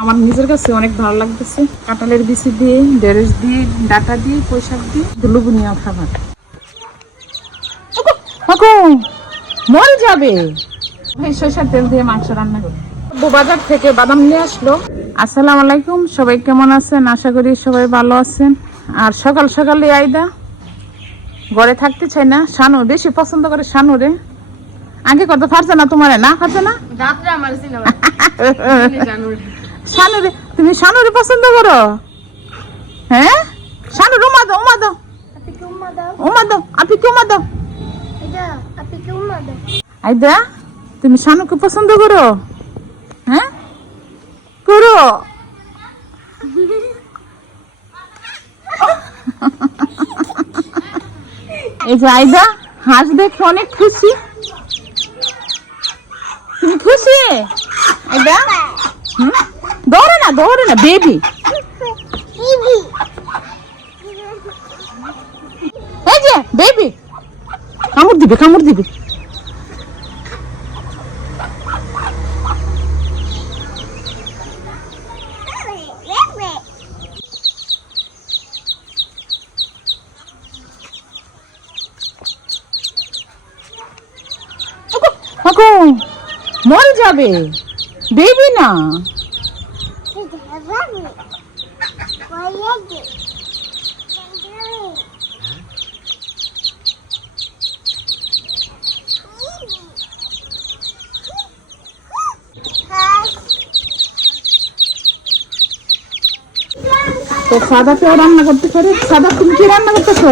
আমার নিজের কাছে অনেক ভালো লাগতেছে। কাঁঠালের বিচি দিয়ে ঢেঁড়স দিয়ে ডাটা দিয়ে পোশাক দিয়ে লুবনীয় খাবার। কাকু যাবে। সরষের তেল দিয়ে মাংস রান্না করি। বাজার থেকে বাদাম নিয়ে আসলো। আসসালামু আলাইকুম সবাই কেমন আছেন? আশা করি সবাই ভালো আছেন। আর সকাল সকালে আইদা ঘরে থাকতে চাই না শানু বেশি পছন্দ করে শানু রে। আগে কত পারছে না তোমারে না খাচ্ছে না রাত্রে আমার সিনেমা জানুর শানু রে তুমি শানু রে পছন্দ করো? হ্যাঁ? শানু উমা দাও। উমা দাও। উমা দাও আপনি কি উমা দাও। আইদা তুমি শানুকে পছন্দ করো? হ্যাঁ? করো। এই যে আইদা হাঁস দেখে অনেক খুশি। তুমি খুশি? আইদা? হুম? দৌড়ে না বেবি এই বেবি কামড় দিবে কামড় দিবে। মরে যাবে। বেবি না। তো সাদা কেউ রান্না করতে পারে? সাদা তুমি কি রান্না করতেছো?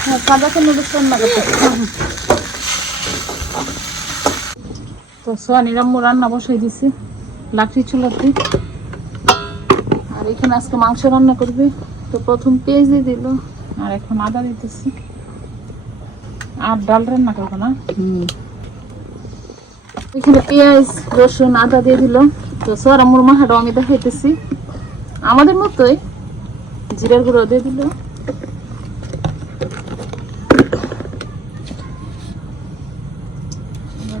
হ্যাঁ সাদাকে নুডলস রান্না করতেছো তো রান্না বসাই দিছি। লাকড়ি চুলাতে আর এখানে আজকে মাংস রান্না করবে। তো প্রথম পেঁয়াজ দিয়ে দিল আর এখন আদা দিতেছি। আর ডাল রান্না করব না? এখানে পেঁয়াজ রসুন আদা দিয়ে দিল। তো সোয়ার আম্মুর মাহাটাও আমি দেখাইতেছি। আমাদের মতোই জিরার গুঁড়ো দিয়ে দিল।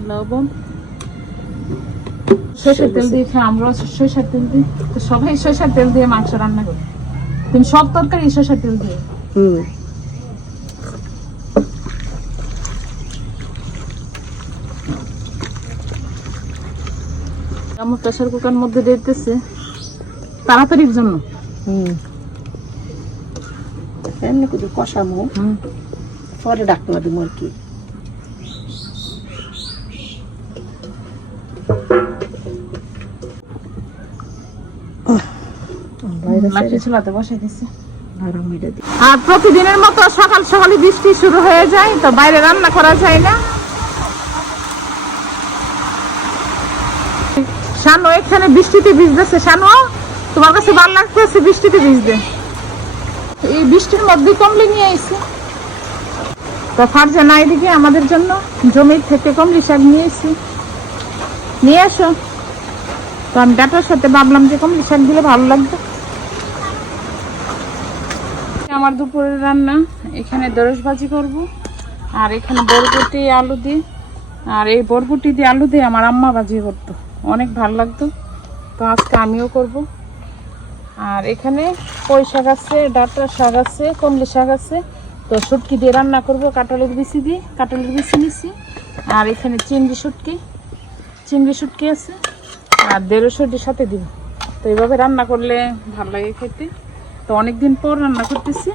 লবণ। সরষের তেল দিয়ে খাই আমরা সরষের তেল দিই তো সবাই সরষের তেল দিয়ে মাংস রান্না করি। তুমি সব তরকারি সরষের তেল দিয়ে? হুম। আমার কুকার মধ্যে দিতেছে। তাড়াতাড়ির জন্য। হুম। এমনি কিছু কষামো। হুম। পরে ডাকতে পারব আর কি লাকড়ি চুলাতে বসাই দিছে। নরম মিটে দিই আর প্রতিদিনের মতো সকাল সকালে বৃষ্টি শুরু হয়ে যায় তো বাইরে রান্না করা যায় না। শানু এখানে বৃষ্টিতে ভিজতেছে। শানু তোমার কাছে ভালো লাগতেছে বৃষ্টিতে ভিজতে? এই বৃষ্টির মধ্যে কমলি নিয়ে আইছে। তো ফারজানা এদিকে আমাদের জন্য জমির থেকে কমলি শাক নিয়ে এসেছি নিয়ে আসো। তো আমি ডাটার সাথে ভাবলাম যে কমলি শাক দিলে ভালো লাগবে। আমার দুপুরের রান্না। এখানে দরস ভাজি করব। আর এখানে বরবটি, আলু দিয়ে। আর এই বরবটি দিয়ে আলু দিয়ে আমার আম্মা ভাজি করতো। অনেক ভালো লাগতো। তো আজকে আমিও করব। আর এখানে পই শাক আছে, ডাটা শাক আছে, কমলি শাক আছে। তো শুটকি দিয়ে রান্না করব, কাঁঠালের বিচি দিয়ে। কাঁঠালের বিচি নিছি। আর এখানে চিংড়ি শুটকি। চিংড়ি শুটকি আছে। আর দেড়শোটির সাথে দিব। তো এইভাবে রান্না করলে ভালো লাগে খেতে। তো অনেকদিন পর রান্না করতেছি।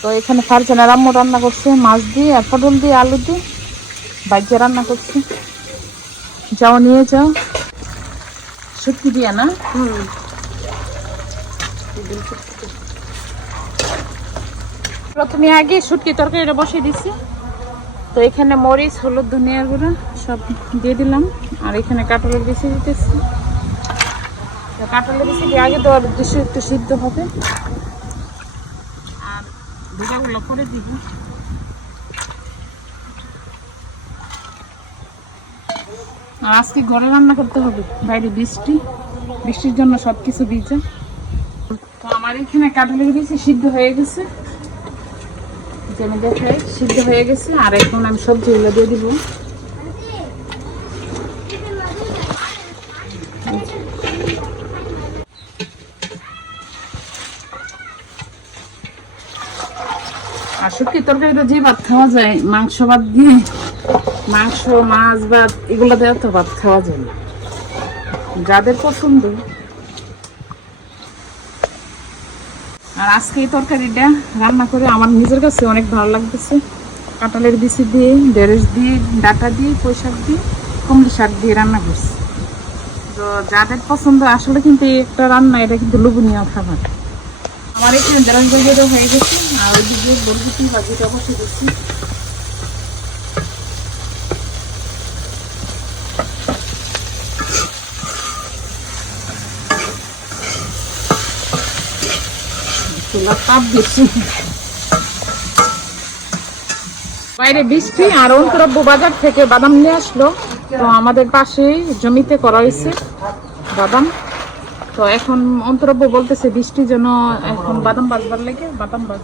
তো এখানে ফারজানা রাম্মু রান্না করছে, মাছ দিয়ে আর পটল দিয়ে আলু দিয়ে। বাইকে রান্না করছে। যাও, নিয়ে যাও। শুটকি দিয়া না? প্রথমে আগে শুটকি তরকারিটা বসিয়ে দিছি। তো এখানে মরিচ, হলুদ, ধনিয়া গুঁড়ো সব দিয়ে দিলাম। আর এখানে কাঁঠালের বেশি দিতেছি। তো কাঁঠালের বেশি দিয়ে আগে দেওয়ার উদ্দেশ্য একটু সিদ্ধ হবে। আর ভেজাগুলো করে দিব। আর আজকে ঘরে রান্না করতে হবে বাইরে বৃষ্টি। বৃষ্টির জন্য সব কিছু ভিজে। তো আমার এখানে কাঁঠালের বেশি সিদ্ধ হয়ে গেছে। যে আমি দেখাই সিদ্ধ হয়ে গেছে আর এখন আমি সবজিগুলো দিয়ে দিব। শুটকি তরকারিটা যে ভাত খাওয়া যায়, মাংস ভাত দিয়ে, মাংস, মাছ ভাত এগুলো দেওয়া তো ভাত খাওয়া যায় না। যাদের পছন্দ। আর আজকে এই তরকারিটা রান্না করে আমার নিজের কাছে অনেক ভালো লাগতেছে। কাঁঠালের বিচি দিয়ে, ঢেঁড়স দিয়ে, ডাটা দিয়ে পুঁই শাক দিয়ে কুমড়ি শাক দিয়ে রান্না করছি। তো যাদের পছন্দ, আসলে কিন্তু একটা রান্না, এটা কিন্তু লোভনীয় খাবার। আমার এখানে ঢেঁড়স ভাজিটা হয়ে গেছে, আর ওইদিকে বরবটি ভাজিটা বসে গেছি বাইরে বৃষ্টি আর অন্তরব্য বাজার থেকে বাদাম নিয়ে আসলো। তো আমাদের পাশে জমিতে করা হয়েছে বাদাম। তো এখন অন্তরব্য বলতেছে বৃষ্টি যেন এখন বাদাম বাজবার লেগে বাদাম বাজ